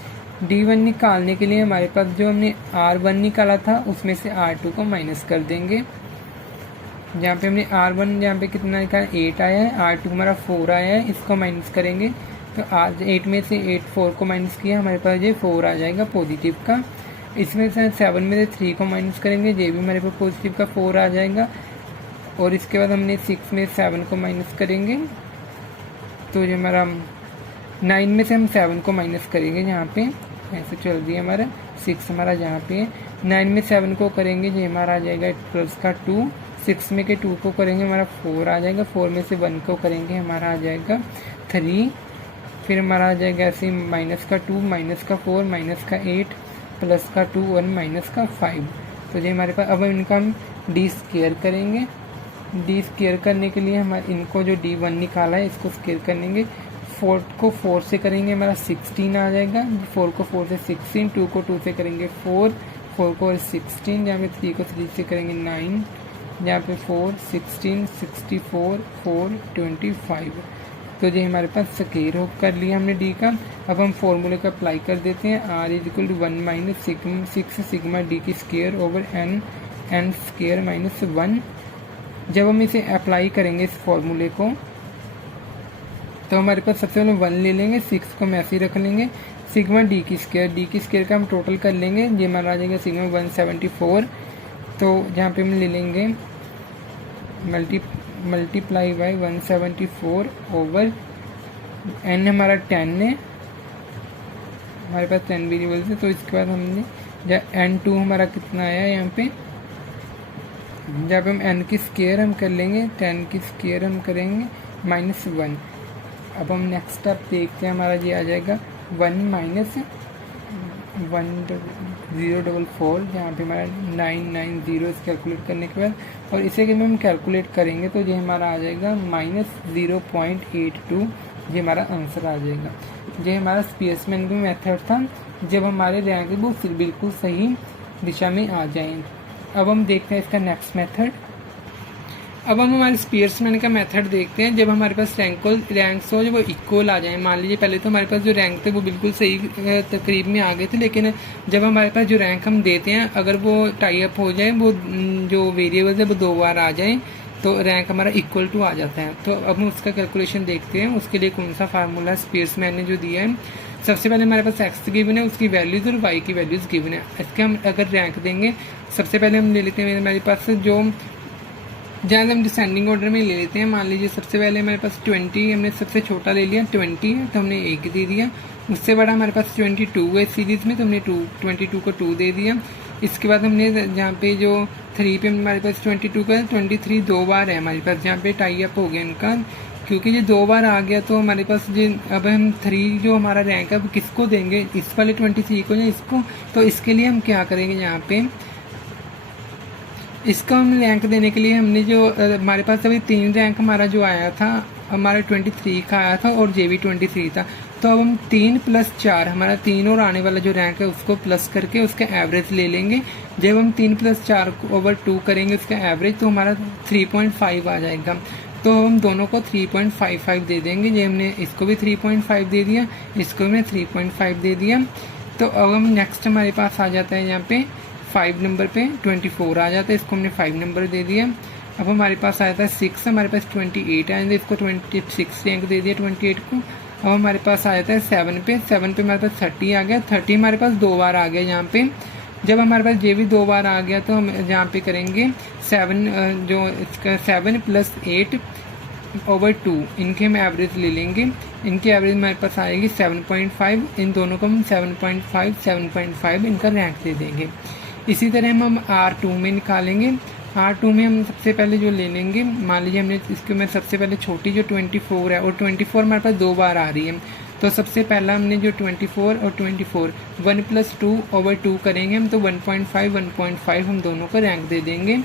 D1 निकालने के लिए हमारे पास जो हमने R1 निकाला था उसमें से R2 को माइनस कर देंगे। जहाँ पे हमने R1 यहाँ पे कितना निकाला 8 आया है, R2 हमारा 4 आया है, इसको माइनस करेंगे तो आज 8 में से 8 4 को माइनस किया, हमारे पास ये 4 आ जाएगा पॉजिटिव का। इसमें से 7 में से 3 को माइनस करेंगे, ये भी हमारे पास पॉजिटिव का 4 आ जाएगा। और इसके बाद हमने 6 में 7 को माइनस करेंगे, तो ये हमारा 9 में से हम 7 को माइनस करेंगे, यहाँ पे ऐसे चल रही है हमारा 6 हमारा जहाँ पे है। 9 में 7 को करेंगे, ये हमारा आ जाएगा प्लस का 2। 6 में के 2 को करेंगे, हमारा 4 आ जाएगा। 4 में से 1 को करेंगे, हमारा आ जाएगा 3। फिर हमारा आ जाएगा ऐसे माइनस का 2, माइनस का 4, माइनस का 8, प्लस का 2 और माइनस का 5। तो ये हमारे पास, अब इनका हम डी स्क्वायर करेंगे। डी स्क्वायर करने के लिए हमारे इनको जो D1 निकाला है इसको स्क्वायर करेंगे। 4 को 4 से करेंगे, हमारा 16 आ जाएगा। 4 को 4 से 16, 2 को 2 से करेंगे 4, 4 को 16, जहाँ पे 3 को 3 से करेंगे 9, यहाँ पे 4 16 64 4 25। तो ये हमारे पास स्क्वायर हो कर लिया हमने डी का। अब हम फॉर्मूले को अप्लाई कर देते हैं। R equal to 1 minus 6 sigma d की square over n square minus 1। जब हम इसे अप्लाई करेंगे इस फॉर्मूले को, तो हमारे पास सबसे पहले 1 ले लेंगे, 6 को हम ऐसे ही रख लेंगे। सिग्मा डी की स्क्वायर का हम टोटल कर लेंगे, ये हमारा आ जाएगा सिग्मा 174। तो जहाँ पे हम ले लेंगे मल्टीप्लाई बाई 174 ओवर एन हमारा 10 है, हमारे पास 10 वेरिएबल्स है। तो इसके बाद हमने n2 हमारा कितना आया यहाँ पे, जब हम n की स्क्वायर हम कर लेंगे, 10 की स्क्वायर हम करेंगे -1। अब हम नेक्स्ट स्टेप देखते हैं, हमारा ये आ जाएगा 1 माइनस 1044, जहाँ पे हमारा 990 कैलकुलेट करने के बाद, और इसे कि हम कैलकुलेट करेंगे तो ये हमारा आ जाएगा -0.82। ये हमारा आंसर आ जाएगा। ये हमारा स्पेसमैन का मेथड था, जब हमारे रैंक वो बिल्कुल सही दिशा में आ जाएं। अब हम देखते हैं इसका नेक्स्ट मेथड। अब हम हमारे स्पेसमैन का मेथड देखते हैं, जब हमारे पास रैंक्स हो जब वो इक्वल आ जाए। मान लीजिए पहले तो हमारे पास जो रैंक थे वो बिल्कुल सही करीब में आ गए थे, लेकिन जब हमारे पास जो रैंक हम देते हैं अगर वो टाई अप हो जाए, वो जो वेरिएबल्स है वो 2 बार आ जाए, तो रैंक हमारा इक्वल टू आ जाता है। तो अब हम उसका कैलकुलेशन देखते हैं, उसके लिए कौन सा फार्मूला स्पेसमैन ने जो दिया है। सबसे पहले हमारे पास x गिवन है, उसकी वैल्यूज़ और y की वैल्यूज़ गिवन है। इसके हम अगर रैंक देंगे, सबसे पहले हम ले लेते हैं हमारे पास जो जहाँ से हम डिसेंडिंग ऑर्डर में ले लेते हैं। मान लीजिए सबसे पहले हमारे पास 20, हमने सबसे छोटा ले लिया 20 है, तो हमने 1 दे दिया। उससे बड़ा हमारे पास 22 है सीरीज़ में, तो हमने 22 को 2 दे दिया। इसके बाद हमने जहाँ पे जो 3 पे हमारे पास 22 का 23 2 बार है हमारे पास, जहाँ पे टाई अप हो गया इनका, क्योंकि ये 2 बार आ गया तो हमारे पास ये अब हम 3 जो हमारा रैंक है वो किसको देंगे, इस वाले 23 को या इसको। तो इसके लिए हम क्या करेंगे, यहाँ पे इसका हम रैंक देने के लिए हमने जो हमारे पास अभी 3 रैंक हमारा जो आया था, हमारा 23 का आया था और ये भी 23 था। तो अब हम 3 + 4 हमारा 3 और आने वाला जो रैंक है उसको प्लस करके उसका एवरेज ले लेंगे। जब हम 3 + 4 ओवर 2 करेंगे उसका एवरेज, तो हमारा 3.5 आ जाएगा। तो हम दोनों को 3.55 दे देंगे। ये हमने इसको भी 3.5 दे दिया, इसको भी 3.5 दे दिया। तो अब हम नेक्स्ट हमारे पास आ जाता है यहाँ पे 5 नंबर पे 24 आ जाता है, इसको हमने 5 नंबर दे दिया। अब हमारे पास आया था 6, हमारे पास 28 आया था, इसको 26 रैंक दे दिया 28 को। अब हमारे पास आया था 7 पे हमारे पास 30 आ गया। 30 हमारे पास 2 बार आ गया यहाँ पे। जब हमारे पास ये भी 2 बार आ गया तो हम यहाँ पे करेंगे 7 जो इसका 7 + 8 ओवर 2, इनके हम एवरेज ले लेंगे। इनकी एवरेज हमारे पास आएगी 7.5। इन दोनों को हम 7.5 इनका रैंक दे देंगे। इसी तरह हम R2 में निकालेंगे। R2 में हम सबसे पहले जो ले लेंगे, मान लीजिए हमने इसके में सबसे पहले छोटी जो 24 है, और 24 हमारे पास 2 बार आ रही है, तो सबसे पहला हमने जो 24 और 24 1 + 2 ओवर 2 करेंगे हम, तो 1.5 हम दोनों को रैंक दे देंगे।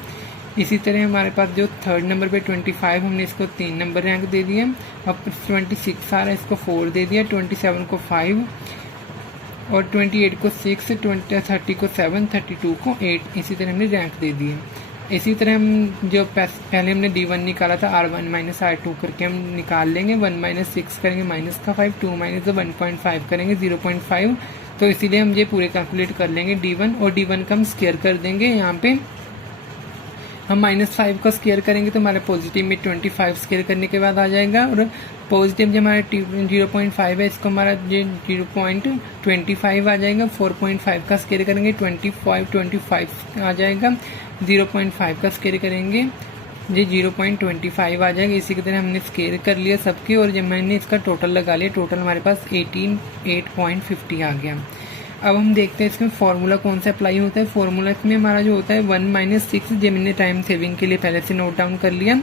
इसी तरह हमारे पास जो 3rd नंबर पे 25 हमने इसको 3 नंबर रैंक दे दिया। अब 26 आ रहा है, इसको 4 दे दिया। 27 को 5 और 28 को 6, 30 को 7, 32 को 8, इसी तरह हमने रैंक दे दिए। इसी तरह हम जो पहले हमने D1 निकाला था R1 - R2 करके हम निकाल लेंगे। 1 - 6 करेंगे -5, 2 - 1.5 करेंगे 0.5। तो इसीलिए हम ये पूरे कैलकुलेट कर लेंगे D1, और D1 का हम स्क्वायर कर देंगे यहाँ पे। हम -5 का स्क्वायर करेंगे तो हमारे पॉजिटिव में 25 स्क्वायर करने के बाद आ जाएगा, और पॉजिटिव जो हमारा 0.5 है इसको हमारा 0.25 आ जाएगा। 4.5 का स्क्वायर करेंगे 25 आ जाएगा। 0.5 का स्क्वायर करेंगे जी 0.25 आ जाएगा। इसी की तरह हमने स्क्वायर कर लिया सबके, और जब मैंने इसका टोटल लगा लिया, टोटल हमारे पास 8.50 आ गया। अब हम देखते हैं इसमें फार्मूला कौन सा अप्लाई होता है। फार्मूला इसमें हमारा जो होता है 1 - 6, जो मैंने टाइम सेविंग के लिए पहले से नोट डाउन कर लिया।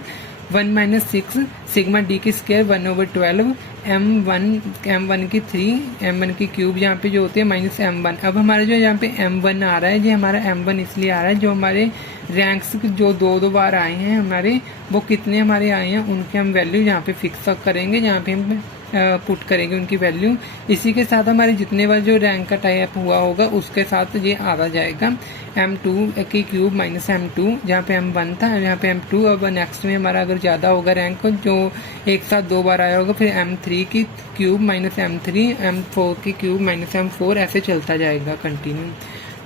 1 - 6 सिग्मा डी की स्क्वायर 1/12 m1 की 3 m1 की क्यूब यहाँ पे जो होती है -m1। अब हमारा जो यहाँ पे m1 आ रहा है, ये हमारा m1 इसलिए आ रहा है जो हमारे रैंक्स जो दो बार आए हैं हमारे, वो कितने हमारे आए हैं उनके हम वैल्यू यहाँ पे फिक्स करेंगे, जहाँ पे हम पुट करेंगे उनकी वैल्यू। इसी के साथ हमारे जितने बार जो रैंक का टाइप हुआ होगा उसके साथ ये आ जाएगा m2 की क्यूब -m2, जहाँ पे m1 था यहाँ पे m2। अब नेक्स्ट में हमारा अगर ज़्यादा होगा रैंक जो एक साथ 2 बार आया होगा, फिर m3 की क्यूब -m3, m4 की क्यूब -m4, ऐसे चलता जाएगा कंटिन्यू।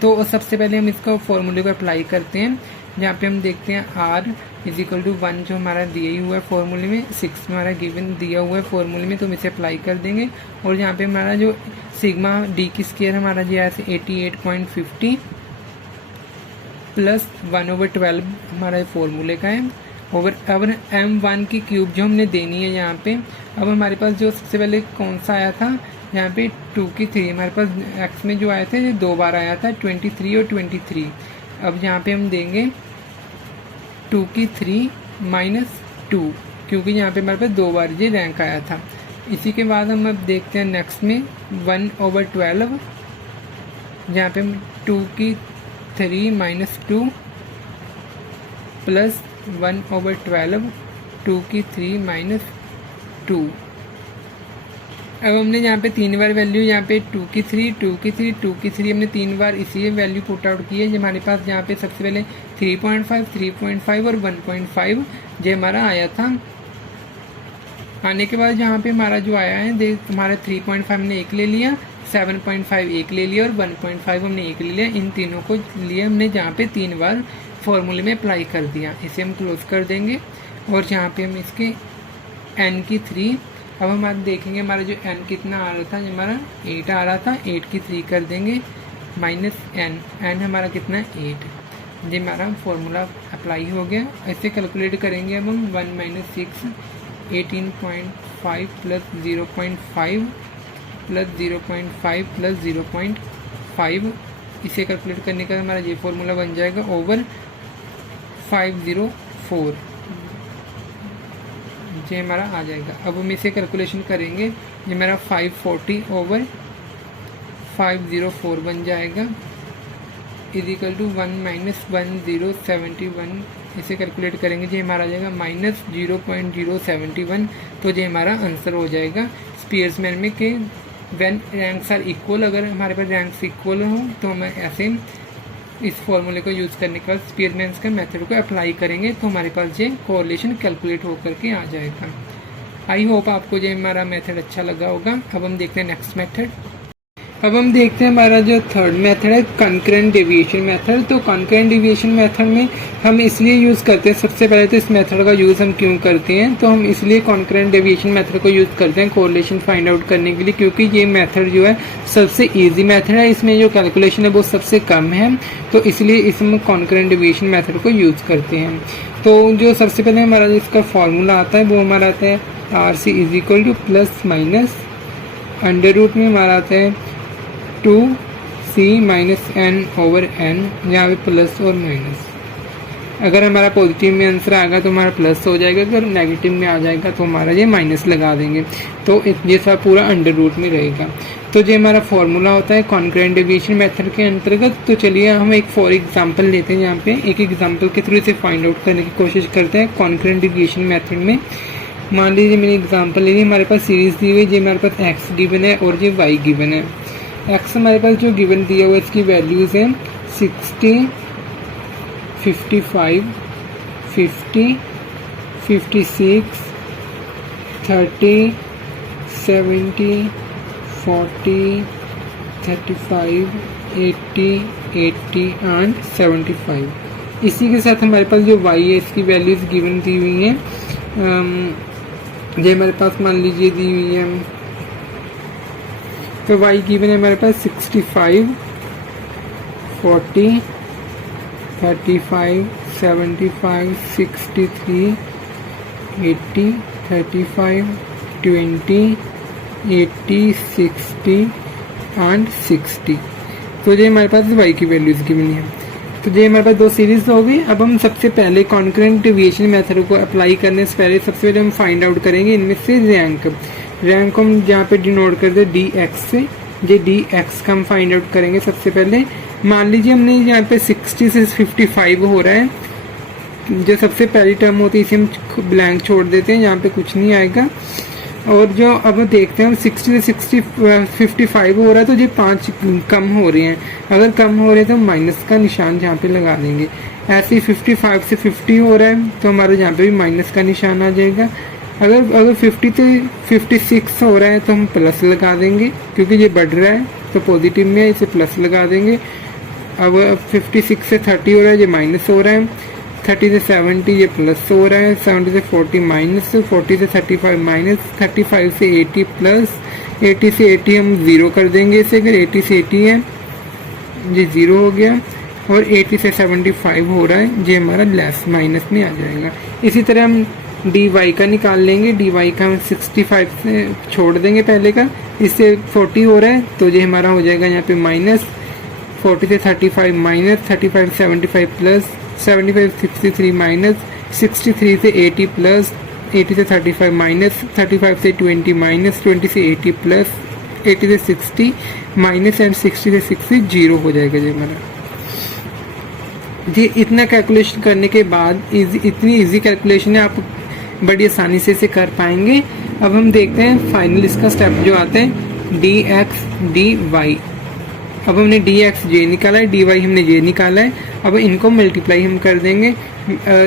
तो सबसे पहले हम इसका फॉर्मूले को अप्लाई करते हैं, जहाँ पे हम देखते हैं r = 1 जो हमारा दिया ही हुआ है फॉर्मूले में, 6 हमारा गिवन दिया हुआ है फॉर्मूले में, तो हम इसे अप्लाई कर देंगे। और यहाँ पे हमारा जो सिग्मा डी की स्क्वायर हमारा जो है 88.50 प्लस 1/12 हमारा फॉर्मूले का है। ओवर अब m1 की क्यूब जो हमने देनी है यहाँ पे। अब हमारे पास जो सबसे पहले कौन सा आया था, यहाँ पे 2 की 3 हमारे पास x में जो आए थे 2 बार आया था 23 और 23। अब यहाँ पे हम देंगे 2 की 3 -2, क्योंकि यहाँ पे हमारे पास 2 बार ये रैंक आया था। इसी के बाद हम अब देखते हैं नेक्स्ट में 1/12, जहाँ पे हम 2 की 3 -2 प्लस 1/12 2 की 3 -2। अब हमने यहाँ पे 3 बार वैल्यू, यहाँ पे 2 की 3 2 की 3 2 की 3 हमने 3 बार इसी वैल्यू पुट आउट की है। जो हमारे पास यहाँ पे सबसे पहले 3.5 3.5 और 1.5 जो हमारा आया था। आने के बाद यहाँ पे हमारा जो आया है हमारा 3.5 हमने एक ले लिया, 7.5 एक ले लिया और 1.5 हमने एक ले लिया। इन तीनों को लिए हमने जहाँ पे 3 बार फॉर्मूले में अप्लाई कर दिया। इसे हम क्लोज कर देंगे, और जहाँ पे हम इसके n की 3, अब हम देखेंगे हमारा जो n कितना आ रहा था, हमारा 8 आ रहा था, 8 की 3 कर देंगे -n हमारा कितना है 8। ये हमारा फॉर्मूला अप्लाई हो गया। ऐसे कैलकुलेट करेंगे अब हम 1 - 6 18.5 प्लस 0.5 प्लस 0.5 प्लस 0.5। इसे कैलकुलेट करने का हमारा ये फॉर्मूला बन जाएगा ओवर 504, ये हमारा आ जाएगा। अब हम इसे कैलकुलेशन करेंगे, ये मेरा 540 ओवर 504 बन जाएगा = 1 - 1071। इसे कैलकुलेट करेंगे जी हमारा आ जाएगा -0.071। तो ये हमारा आंसर हो जाएगा स्पीयरमैन में कि व्हेन रैंक्स आर इक्वल, अगर हमारे पास रैंक्स इक्वल हो तो हम ऐसे इस फॉर्मूले को यूज़ करने के बाद स्पीयरमैन के मेथड को अप्लाई करेंगे तो हमारे पास ये कोरिलेशन कैलकुलेट होकर के आ जाएगा। आई होप आपको ये हमारा मेथड अच्छा लगा होगा। अब हम देखते हैं नेक्स्ट मेथड। अब हम देखते हैं हमारा जो थर्ड मेथड है कॉन्करेंट डेविएशन मेथड। तो कॉन्करेंट डेविएशन मेथड में हम इसलिए यूज़ करते हैं, सबसे पहले तो इस मेथड का यूज़ हम क्यों करते हैं, तो हम इसलिए कॉन्करेंट डेविएशन मेथड को यूज़ करते हैं कोरिलेशन फाइंड आउट करने के लिए, क्योंकि ये मेथड जो है सबसे ईजी मेथड है, इसमें जो कैलकुलेशन है वो सबसे कम है, तो इसलिए इसमें कॉन्करेंट डेविएशन मेथड को यूज़ करते हैं। तो जो सबसे पहले हमारा जिसका फॉर्मूला आता है वो हमारा आता है RC = +- में हमारा आता है 2C - n/n, यहाँ पे प्लस और माइनस। अगर हमारा पॉजिटिव में आंसर आएगा तो हमारा प्लस हो जाएगा, अगर नेगेटिव में आ जाएगा तो हमारा ये माइनस लगा देंगे, तो ये सब पूरा √ में रहेगा। तो ये हमारा फॉर्मूला होता है कॉन्करेंट डेविएशन मेथड के अंतर्गत। तो चलिए हम एक फॉर एग्जांपल लेते हैं, यहाँ पे एक एग्जांपल के थ्रू इसे फाइंड आउट करने की कोशिश करते हैं कॉन्करेंट डेविएशन मेथड में। मान लीजिए मैंने एग्जांपल ले ली, हमारे पास सीरीज दी हुई, ये हमारे पास x गिवन है और ये y गिवन है। x हमारे पास जो गिवन दिया हुआ है इसकी वैल्यूज़ हैं 60 55 50 56 30 70 40 35 80 80 एंड 75। इसी के साथ हमारे पास जो y है इसकी वैल्यूज गिवन दी हुई हैं। ये हमारे पास मान लीजिए दी हुई है, तो y गिवन है हमारे पास 65, 40, 35, 75, 63, 80, 35, 20, 80, 60 एंड 60। तो ये हमारे पास y की वैल्यूज गिवन है। तो ये हमारे पास दो सीरीज हो गई। अब हम सबसे पहले कॉन्करेंट डेविएशन मेथड को अप्लाई करने से पहले सबसे पहले हम फाइंड आउट करेंगे इनमें से रैंक को हम जहाँ पे डिनोट कर दे dx से, ये dx का हम फाइंड आउट करेंगे सबसे पहले। मान लीजिए हमने यहाँ पे 60 से 55 हो रहा है, जो सबसे पहली टर्म होती है इसे हम ब्लैंक छोड़ देते हैं, यहाँ पे कुछ नहीं आएगा। और जो अब देखते हैं हम 60 से 55 हो रहा है, तो ये 5 कम हो रहे हैं। अगर कम हो रहे हैं तो माइनस का निशान यहाँ पे लगा देंगे। ऐसे ही 55 से 50 हो रहा है तो हमारे यहाँ पे भी माइनस का निशान आ जाएगा। अगर 50 से 56 हो रहा है तो हम प्लस लगा देंगे, क्योंकि ये बढ़ रहा है तो पॉजिटिव में है, इसे प्लस लगा देंगे। अब 56 से 30 हो रहा है, ये माइनस हो रहा है। 30 से 70 ये प्लस हो रहा है। 70 से 40 माइनस, 40 से 35 माइनस, 35 से 80 प्लस, 80 से 80 हम 0 कर देंगे इसे। अगर 80 से 80 है ये 0 हो गया, और 80 से 75 हो रहा है, ये हमारा लेस माइनस में आ जाएगा। इसी तरह हम dy का निकाल लेंगे। dy का हम 65 से छोड़ देंगे पहले का, इससे 40 हो रहा है तो ये हमारा हो जाएगा यहाँ पे माइनस। 40 से 35 माइनस, 35 से 75 प्लस, 75 से 63 माइनस, 63 से 80 प्लस, 80 से 35 माइनस, 35 से 20 माइनस, 20 से 80 प्लस, 80 से 60 माइनस एंड 60 से 60 0 हो जाएगा जी हमारा। जी इतना कैलकुलेशन करने के बाद इतनी इजी कैलकुलेशन है, आप बड़ी आसानी से इसे कर पाएंगे। अब हम देखते हैं फाइनल इसका स्टेप जो आता है dx dy। अब हमने dx j निकाला है, dy हमने j निकाला है। अब इनको मल्टीप्लाई हम कर देंगे।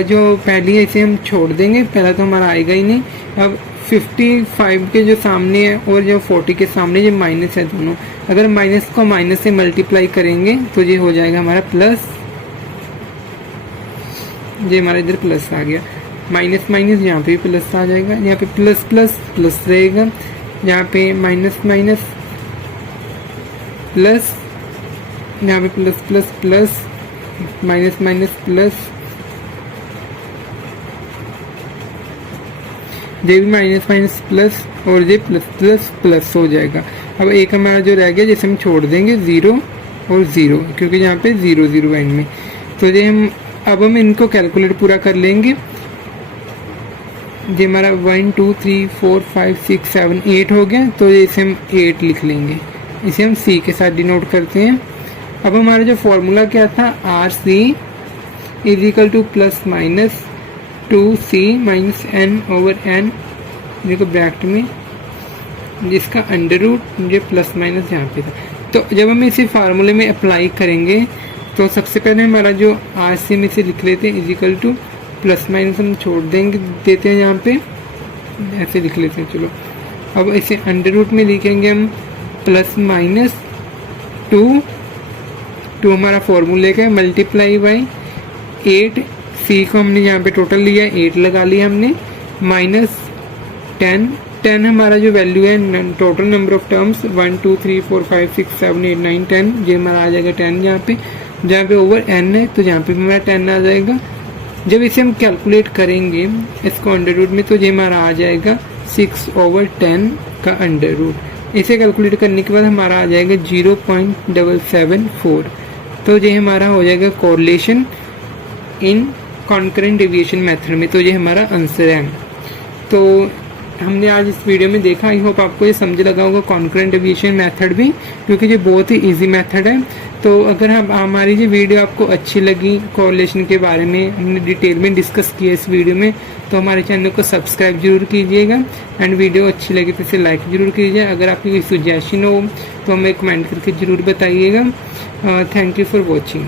जो पहली है इसे हम छोड़ देंगे, पहला तो हमारा आएगा ही नहीं। अब 55 के जो सामने है और जो 40 के सामने जो माइनस है दोनों, अगर माइनस को माइनस से मल्टीप्लाई करेंगे तो ये हो जाएगा हमारा प्लस। ये हमारा इधर प्लस आ गया, माइनस माइनस यहाँ पे प्लस आ जाएगा, यहाँ पे प्लस प्लस प्लस रहेगा, यहाँ पे माइनस माइनस प्लस, यहाँ पे plus plus plus, minus minus plus, ये भी माइनस माइनस प्लस, और ये प्लस प्लस प्लस हो जाएगा। अब एक हमारा जो रह गया जैसे हम छोड़ देंगे 0 और 0, क्योंकि यहाँ पे 0 0 एंड में। तो ये हम इनको कैलकुलेट पूरा कर लेंगे। ये हमारा 1 2 3 4 5 6 7 8 हो गया, तो इसे हम 8 लिख लेंगे। इसे हम c के साथ डिनोट करते हैं। अब हमारा जो फॉर्मूला क्या था, RC is equal two plus minus 2c minus n over n, देखो ब्रैकेट में जिसका अंडर रूट ये प्लस माइनस यहाँ पे था। तो जब हम इसे फार्मूले में अप्लाई करेंगे तो सबसे पहले हमारा जो RC में से लिख लेते हैं is equal two plus minus हम छोड़ देंगे, देते हैं यहाँ पे ऐसे लिख लेते हैं। चलो अब इसे अंडर रूट में लिखेंगे हम प्लस माइनस 2 हमारा फॉर्मूले का मल्टीप्लाई बाई 8, c को हमने यहाँ पे टोटल लिया 8 लगा लिया हमने, माइनस 10 हमारा जो वैल्यू है टोटल नंबर ऑफ टर्म्स 1 2 3 4 5 6 7 8 9 10, ये हमारा आ जाएगा 10 जहाँ पे ओवर n है तो यहाँ पे हमारा 10 आ जाएगा। जब इसे हम कैलकुलेट करेंगे इसको अंडर रूट में तो ये हमारा आ जाएगा 6 ओवर 10 का अंडर रूट। इसे कैलकुलेट करने के बाद हमारा आ जाएगा 0.774। तो ये हमारा हो जाएगा कोरिलेशन इन कॉन्करेंट डेविएशन मेथड में। तो ये हमारा आंसर है। तो हमने आज इस वीडियो में देखा, आई होप आपको ये समझ लगा होगा कॉन्करेंट डेविएशन मेथड भी, क्योंकि ये बहुत ही इजी मेथड है। तो अगर हमारी ये वीडियो आपको अच्छी लगी, कोरिलेशन के बारे में हमने डिटेल में डिस्कस किया इस वीडियो में, तो हमारे चैनल को सब्सक्राइब जरूर कीजिएगा। एंड वीडियो अच्छी लगी तो इसे लाइक जरूर कीजिए। अगर आपकी कोई सजेशन हो तो हमें कमेंट करके ज़रूर बताइएगा। Thank you for watching.